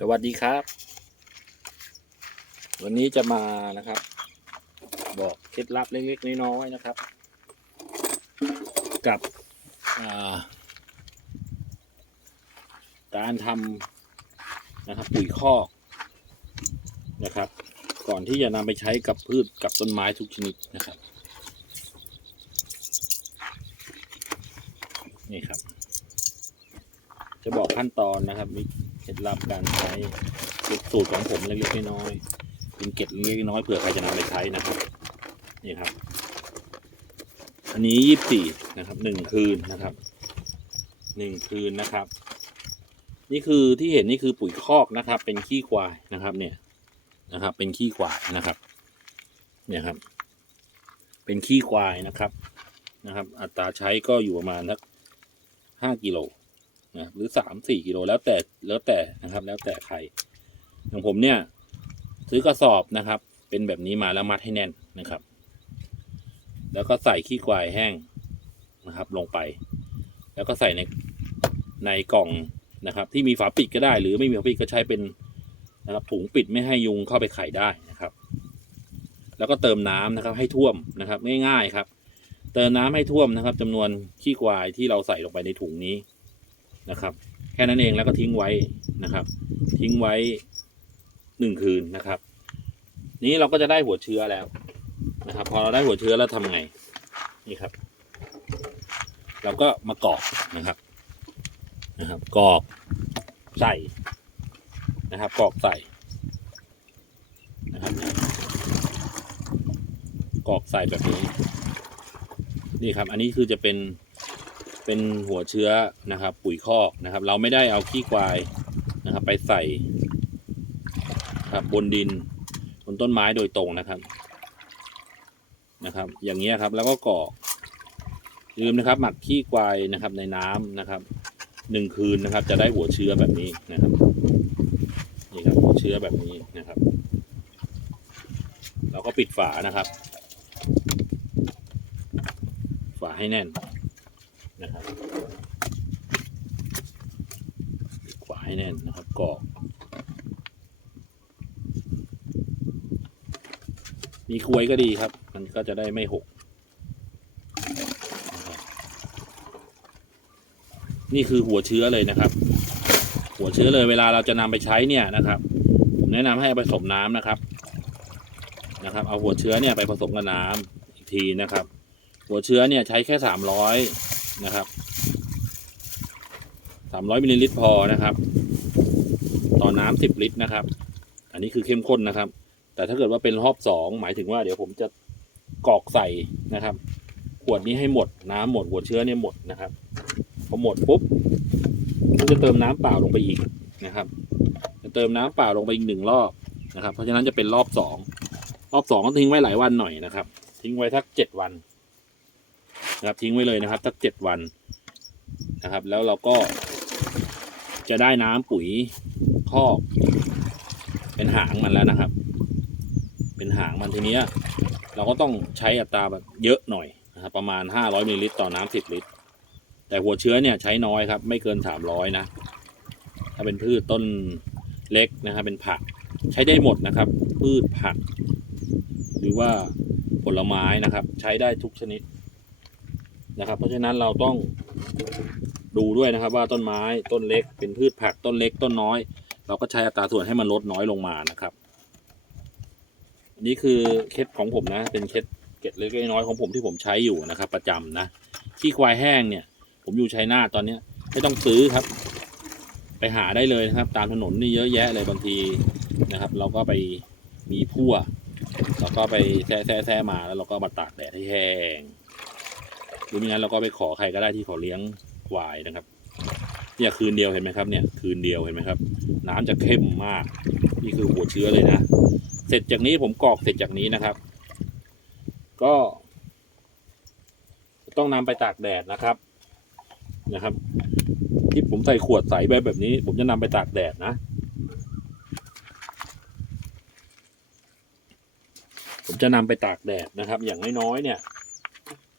สวัสดีครับ วันนี้จะมานะครับ บอกเคล็ดลับเล็กๆน้อยๆนะครับ กับาการทำนะครับปุ๋ยคอกนะครับ ก่อนที่จะนำไปใช้กับพืชกับต้นไม้ทุกชนิดนะครับ นี่ครับ จะบอกขั้นตอนนะครับมี เคล็ดลับการใช้สูตรของผมเล็กๆน้อยๆเป็นเกร็ดเล็กๆน้อยๆเผื่อใครจะนำไปใช้นะครับนี่ครับ อันนี้ยี่สิบสี่นะครับหนึ่งคืนนะครับหนึ่งคืนนะครับ นี่คือที่เห็นนี่คือปุ๋ยคอกนะครับ เป็นขี้ควายนะครับเนี่ยนะครับ เป็นขี้ควายนะครับ เนี่ยครับ เป็นขี้ควายนะครับนะครับ อัตราใช้ก็อยู่ประมาณสักห้ากิโล นะหรือสามสี่กิโลแล้วแต่แล้วแต่นะครับ แล้วแต่ใครอย่างผมเนี่ย ซื้อกระสอบนะครับ เป็นแบบนี้มาแล้วมัดให้แน่นนะครับ แล้วก็ใส่ขี้ควายแห้งนะครับ ลงไป แล้วก็ใส่ในในกล่องนะครับ ที่มีฝาปิดก็ได้ หรือไม่มีฝาปิดก็ใช้เป็นนะครับถุงปิดไม่ให้ยุงเข้าไปไข่ได้นะครับ แล้วก็เติมน้ำนะครับ ให้ท่วมนะครับ ง่ายๆครับ เติมน้ำให้ท่วมนะครับจำนวนขี้ควายที่เราใส่ลงไปในถุงนี้ นะครับ แค่นั้นเองแล้วก็ทิ้งไว้นะครับ ทิ้งไว้หนึ่งคืนนะครับ นี้เราก็จะได้หัวเชื้อแล้วนะครับ พอเราได้หัวเชื้อแล้วทำไงนี่ครับ เราก็มากรอกนะครับนะครับกรอกใส่นะครับกรอกใส่นะครับกรอกใส่แบบนี้ นี่ครับ อันนี้คือจะเป็น เป็นหัวเชื้อนะครับ ปุ๋ยคอกนะครับ เราไม่ได้เอาขี้ควายนะครับ ไปใส่ครับบนดินบนต้นไม้โดยตรงนะครับนะครับ อย่างเงี้ยครับแล้วก็กรอกลืมนะครับ หมักขี้ควายนะครับในน้ำนะครับหนึ่งคืนนะครับ จะได้หัวเชื้อแบบนี้นะครับนี่ครับหัวเชื้อแบบนี้นะครับ เราก็ปิดฝานะครับ ฝาให้แน่น นะครับขวาให้แน่นนะครับกรอกมีควยก็ดีครับ มันก็จะได้ไม่หก นี่คือหัวเชื้อเลยนะครับ หัวเชื้อเลยเวลาเราจะนำไปใช้เนี่ยนะครับ ผมแนะนำให้เอาไปผสมน้ำนะครับ นะครับ เอาหัวเชื้อเนี่ยไปผสมกับน้ำอีกทีนะครับ หัวเชื้อเนี่ยใช้แค่สามร้อย นะครับสามร้อยมิลลิลิตรพอนะครับ ต่อน้ำสิบลิตรนะครับ อันนี้คือเข้มข้นนะครับ แต่ถ้าเกิดว่าเป็นรอบสองหมายถึงว่าเดี๋ยวผมจะกอกใส่นะครับ ขวดนี้ให้หมดน้ำหมดหัวเชื้อเนี่ยหมดนะครับพอหมดปุ๊บก็จะเติมน้ำเปล่าลงไปอีกนะครับ จะเติมน้ำเปล่าลงไปอีกหนึ่งรอบนะครับ เพราะฉะนั้นจะเป็นรอบสองรอบสองก็ทิ้งไว้หลายวันหน่อยนะครับ ทิ้งไว้สักเจ็ดวัน นะครับ ทิ้งไว้เลยนะครับสักเจ็ดวันนะครับ แล้วเราก็จะได้น้ำปุ๋ยคอกเป็นหางมันแล้วนะครับ เป็นหางมันทีเนี้ย เราก็ต้องใช้อัตราแบบเยอะหน่อยนะครับประมาณห้าร้อยมิลลิลิตรต่อน้ำสิบลิตร แต่หัวเชื้อเนี่ยใช้น้อยครับ ไม่เกินสามร้อยนะ ถ้าเป็นพืชต้นเล็กนะครับ เป็นผักใช้ได้หมดนะครับ พืชผัก หรือว่าผลไม้นะครับ ใช้ได้ทุกชนิด นะครับ เพราะฉะนั้นเราต้องดูด้วยนะครับ ว่าต้นไม้ต้นเล็ก เป็นพืชผักต้นเล็กต้นน้อย เราก็ใช้อัตราส่วนให้มันลดน้อยลงมานะครับนนี้คือเคล็ดของผมนะ เป็นเคล็ดเกล็ดเล็กน้อยของผมที่ผมใช้อยู่นะครับ ประจำนะขี้ควายแห้งเนี่ย ผมอยู่ชัยนาทตอนเนี้ยไม่ต้องซื้อครับ ไปหาได้เลยนะครับ ตามถนนนี่เยอะแยะเลยบางทีนะครับ เราก็ไปมีพั่วเราก็ไปแซ่แซ่มาแล้วเราก็มาตากแดดให้แห้ง รือไม่งั้นเราก็ไปขอใครก็ได้ที่เขาเลี้ยงควายนะครับเนี่ยคืนเดียวเห็นไหมครับเนี่ยคืนเดียวเห็นไหมครับ น้ำจะเข้มมาก นี่คือหัวเชื้อเลยนะ เสร็จจากนี้ผมกรอกเสร็จจากนี้นะครับ ก็ ต้องนำไปตากแดดนะครับนะครับ ที่ผมใส่ขวดใสแบบแบบนี้ ผมจะนำไปตากแดดนะ ผมจะนำไปตากแดดนะครับ อย่างน้อยๆเนี่ย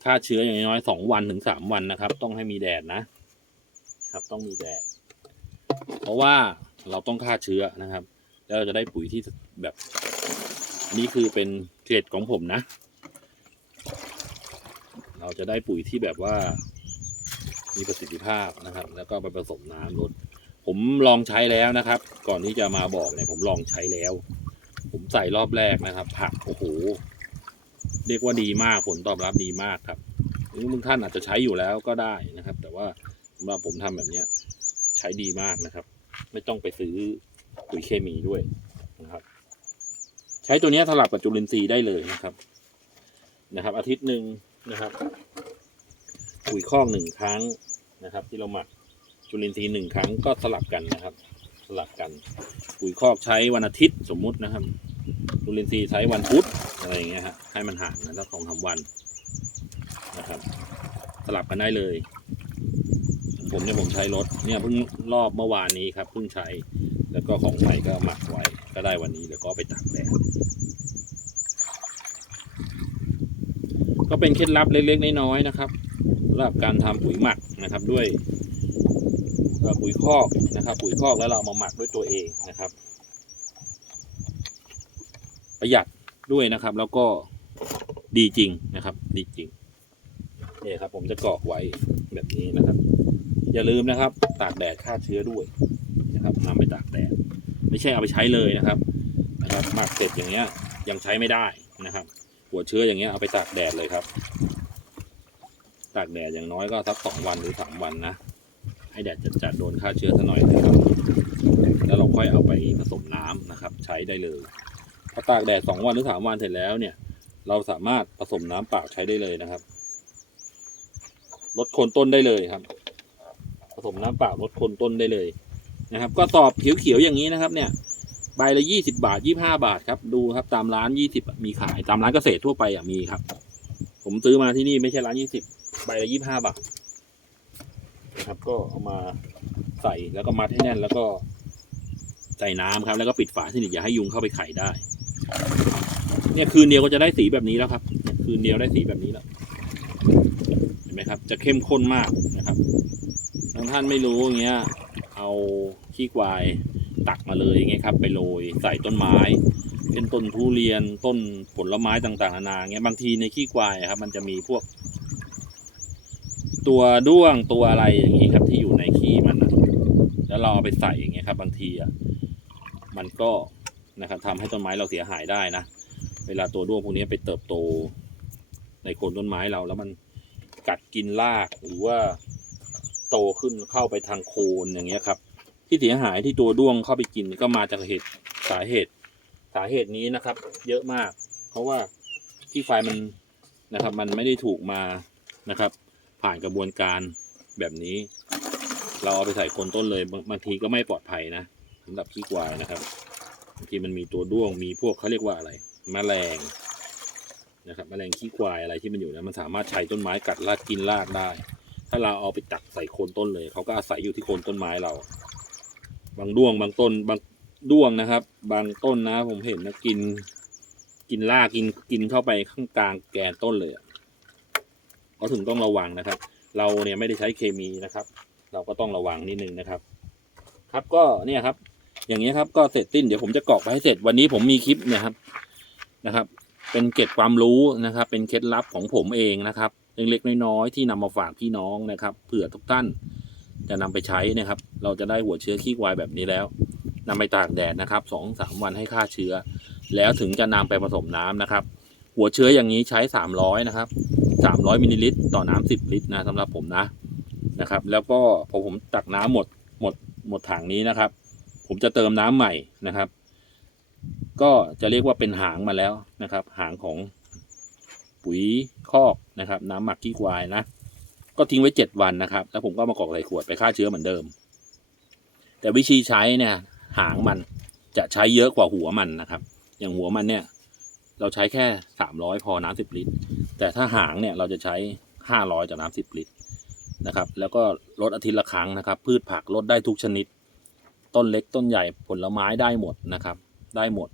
ฆ่าเชื้ออย่างน้อยสองวันถึงสามวันนะครับ ต้องให้มีแดดนะ ครับต้องมีแดด เพราะว่าเราต้องฆ่าเชื้อนะครับ แล้วเราจะได้ปุ๋ยที่แบบ นี้คือเป็นเกรดของผมนะ เราจะได้ปุ๋ยที่แบบว่า มีประสิทธิภาพนะครับ แล้วก็ไปผสมน้ำลดผมลองใช้แล้วนะครับ ก่อนที่จะมาบอกเนี่ยผมลองใช้แล้ว ผมใส่รอบแรกนะครับ ผักโอ้โห เรียกว่าดีมากผลตอบรับดีมากครับหรือบางท่านอาจจะใช้อยู่แล้วก็ได้นะครับ แต่ว่าสำหรับผมทำแบบเนี้ยใช้ดีมากนะครับ ไม่ต้องไปซื้อปุ๋ยเคมีด้วยนะครับ ใช้ตัวนี้สลับกับจุลินทรีย์ได้เลยนะครับ นะครับ อาทิตย์หนึ่งนะครับปุ๋ยคอกหนึ่งครั้งนะครับ ที่เราหมักจุลินทรีย์หนึ่งครั้งก็สลับกันนะครับ สลับกันปุ๋ยคอกใช้วันอาทิตย์สมมุตินะครับ จุลินทรีย์ใช้วันพุธอะไรอย่างเงี้ยฮะให้มันห่างกันสักสองสามวันนะครับ สลับกันได้เลย ผมเนี่ยผมใช้รถเนี่ยเพิ่งรอบเมื่อวานนี้ครับเพิ่งใช้แล้วก็ของใหม่ก็หมักไว้ก็ได้วันนี้แล้วก็ไปตากแดดก็เป็นเคล็ดลับเล็กๆน้อยๆนะครับสำหรับการทำปุ๋ยหมักนะครับด้วยปุ๋ยคอกนะครับ ปุ๋ยคอกแล้วเราเอามาหมักด้วยตัวเองนะครับ ประหยัดด้วยนะครับ แล้วก็ดีจริงนะครับ ดีจริงเนี่ยครับ ผมจะกรอกไว้แบบนี้นะครับ อย่าลืมนะครับ ตากแดดฆ่าเชื้อด้วยนะครับนำไปตากแดดไม่ใช่เอาไปใช้เลยนะครับนะครับหมักเสร็จอย่างเงี้ยยังใช้ไม่ได้นะครับ หัวเชื้ออย่างเงี้ยเอาไปตากแดดเลยครับ ตากแดดอย่างน้อยก็สักสองวันหรือสามวันนะให้แดดจัดๆโดนฆ่าเชื้อซะหน่อยนะครับแล้วเราค่อยเอาไปผสมน้ำนะครับ ใช้ได้เลย พอตากแดดสองวันหรือสามวันเสร็จแล้วเนี่ย เราสามารถผสมน้ำเปล่าใช้ได้เลยนะครับ ลดโคนต้นได้เลยครับ ผสมน้ำเปล่าลดโคนต้นได้เลยนะครับ ก็สอบเขียวๆอย่างนี้นะครับ เนี่ย ใบละยี่สิบาทยี่ห้าบาทครับ ดูครับตามร้านยี่สิบมีขายตามร้านเกษตรทั่วไปอะมีครับ ผมซื้อมาที่นี่ไม่ใช่ร้านยี่สิบใบละยี่ห้าบาทนะครับ ก็เอามาใส่แล้วก็มัดให้แน่นแล้วก็ใส่น้ำครับ แล้วก็ปิดฝาสนิทอย่าให้ยุงเข้าไปไข่ได้ เนี่ยคืนเดียวก็จะได้สีแบบนี้แล้วครับ คืนเดียวได้สีแบบนี้แล้ว เห็นไหมครับ จะเข้มข้นมากนะครับบางท่านไม่รู้อย่างเงี้ย เอาขี้ควายตักมาเลยอย่างเงี้ยครับ ไปโรยใส่ต้นไม้ เป็นต้นทุเรียนต้นผลไม้ต่างๆนานาเงี้ยบางทีในขี้ควายครับ มันจะมีพวก ตัวด้วงตัวอะไรอย่างนี้ครับ ที่อยู่ในขี้มันนะแล้วเราเอาไปใส่อย่างเงี้ยครับ บางทีอะมันก็ นะครับทำให้ต้นไม้เราเสียหายได้นะ เวลาตัวด้วงพวกนี้ไปเติบโตในโคนต้นไม้เราแล้วมันกัดกินรากหรือว่าโตขึ้นเข้าไปทางโคนอย่างเงี้ยครับ ที่เสียหายที่ตัวด้วงเข้าไปกินก็มาจากเหตุสาเหตุสาเหตุนี้นะครับ เยอะมาก เพราะว่าที่ไฟมันนะครับ มันไม่ได้ถูกมานะครับ ผ่านกระบวนการแบบนี้ เราเอาไปใส่โคนต้นเลยบางทีก็ไม่ปลอดภัยนะสำหรับขี้ควายนะครับ บางทีมันมีตัวด้วงมีพวกเขาเรียกว่าอะไรแมลงนะครับแมลงขี้ควายอะไรที่มันอยู่นะมันสามารถใช้ต้นไม้กัดรากกินรากได้ ถ้าเราเอาไปตักใส่โคนต้นเลยเขาก็อาศัยอยู่ที่โคนต้นไม้เรา บางด้วงบางต้นบางด้วงนะครับ บางต้นนะ ผมเห็นนะกิน กินรากกินกินเข้าไปข้างกลางแกนต้นเลยอะเขาถึงต้องระวังนะครับ เราเนี่ยไม่ได้ใช้เคมีนะครับ เราก็ต้องระวังนิดนึงนะครับ ครับก็เนี่ยครับ อย่างนี้ยครับก็เสร็จสิ้นเดี๋ยวผมจะกรอกไปให้เสร็จวันนี้ผมมีคลิปเนี่ยครับนะครับ เป็นเกร็ดความรู้นะครับ เป็นเคล็ดลับของผมเองนะครับเล็กๆน้อยๆที่นำมาฝากพี่น้องนะครับเผื่อทุกท่านจะนำไปใช้นะครับ เราจะได้หัวเชื้อขี้ควายแบบนี้แล้วนำไปตากแดดนะครับสองสามวันให้ฆ่าเชื้อ แล้วถึงจะนำไปผสมน้ำนะครับ หัวเชื้ออย่างนี้ใช้สามร้อยนะครับสามร้อยมิลลิลิตรต่อน้ำสิบลิตรนะสำหรับผมนะนะครับ แล้วก็พอผมตักน้ำหมดหมดหมดถังนี้นะครับ ผมจะเติมน้ำใหม่นะครับ ก็จะเรียกว่าเป็นหางมาแล้วนะครับ หางของปุ๋ยคอกนะครับ น้ำหมักขี้ควายนะก็ทิ้งไว้เจ็ดวันนะครับ แล้วผมก็มากรอกใส่ขวดไปฆ่าเชื้อเหมือนเดิม แต่วิธีใช้เนี่ยหางมันจะใช้เยอะกว่าหัวมันนะครับ อย่างหัวมันเนี่ย เราใช้แค่สามร้อยพอน้ำสิบลิตร แต่ถ้าหางเนี่ยเราจะใช้ห้าร้อยจากน้ำสิบลิตรนะครับ แล้วก็ลดอาทิตย์ละครั้งนะครับ พืชผักลดได้ทุกชนิด ต้นเล็กต้นใหญ่ผลไม้ได้หมดนะครับ ได้หมด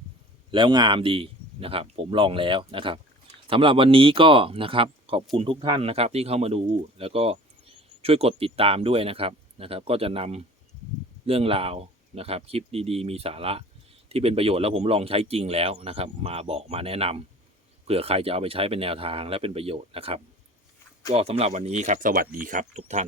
แล้วงามดีนะครับ ผมลองแล้วนะครับสำหรับวันนี้ก็นะครับขอบคุณทุกท่านนะครับ ที่เข้ามาดูแล้วก็ช่วยกดติดตามด้วยนะครับนะครับ ก็จะนำเรื่องราวนะครับ คลิปดีๆ มีสาระที่เป็นประโยชน์แล้วผมลองใช้จริงแล้วนะครับ มาบอกมาแนะนำเผื่อใครจะเอาไปใช้เป็นแนวทางและเป็นประโยชน์นะครับ ก็สำหรับวันนี้ครับ สวัสดีครับทุกท่าน